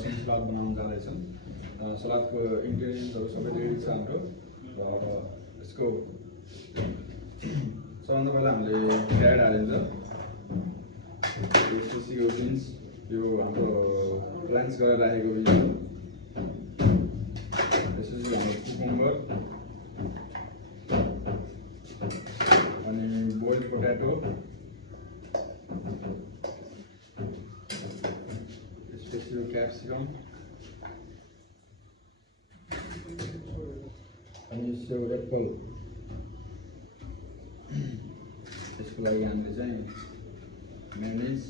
Russian salad बनाउन जाँदैछन्। सलादको इन्ग्रेडियन्ट्सहरू सबै रेडी छ हाम्रो र यसको सबभन्दा पहिला हामीले क्यारेट हालिन्छ। यो बिन्स यो हाम्रो प्लान्स गरेर राखेको बिन्स हो। त्यसपछि हाम्रो कुकुम्बर अनि बोइल्ड पोट्याटो, त्यसपछि यो क्याप्सिकम अनि यो एप्पल। त्यसको लागि हामीले चाहिँ मेयोनिज,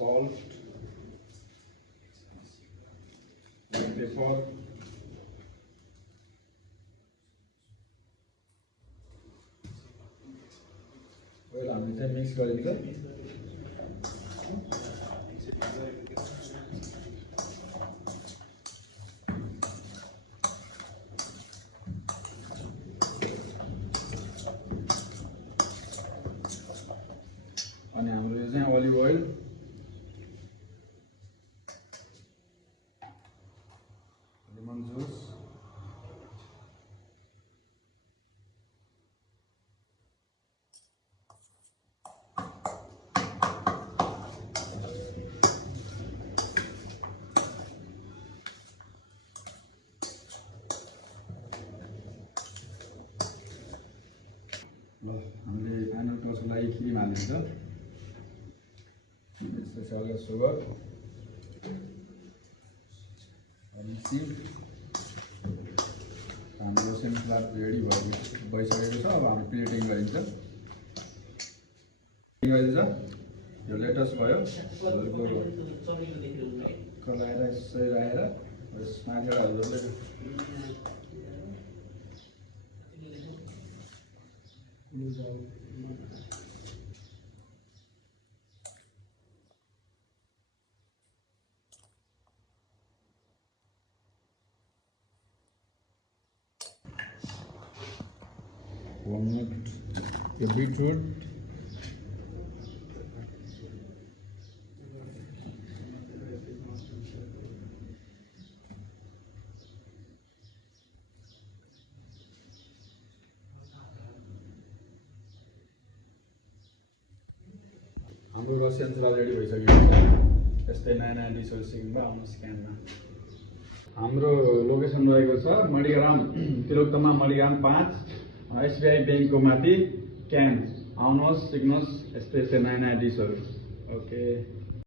salt, pepper, oil हामीले चाहिँ मिक्स गरिदिन्छ। अनि हाम्रो यो चाहिँ olive oil, lemon juice, ल हामीले फाइनल टचको लागि क्रिम हालिदिन्छ। त्यसपछि हल्का सुगर, अलैँची। हाम्रो रसियन सलाद रेडी भइसकेको छ। अब हाम्रो प्लेटिङ गरिन्छ। यो लेटस भयो, कलाएर यसरी राखेर माथिबाट हल्का walnut, यो beetroot, हाम्रो रसियन सलाद रेडी भइसकेको छ। त्यस्तै नयाँ नयाँ डिसहरू सिक्नुभयो, आउनुहोस् क्यानमा। हाम्रो लोकेसन रहेको छ मणिग्राम, तिलोत्तमा मणिग्राम 5, एसबिआई ब्याङ्कको माथि क्यान। आउनुहोस्, सिक्नुहोस् यस्तै नयाँ नयाँ डिसहरू। ओके।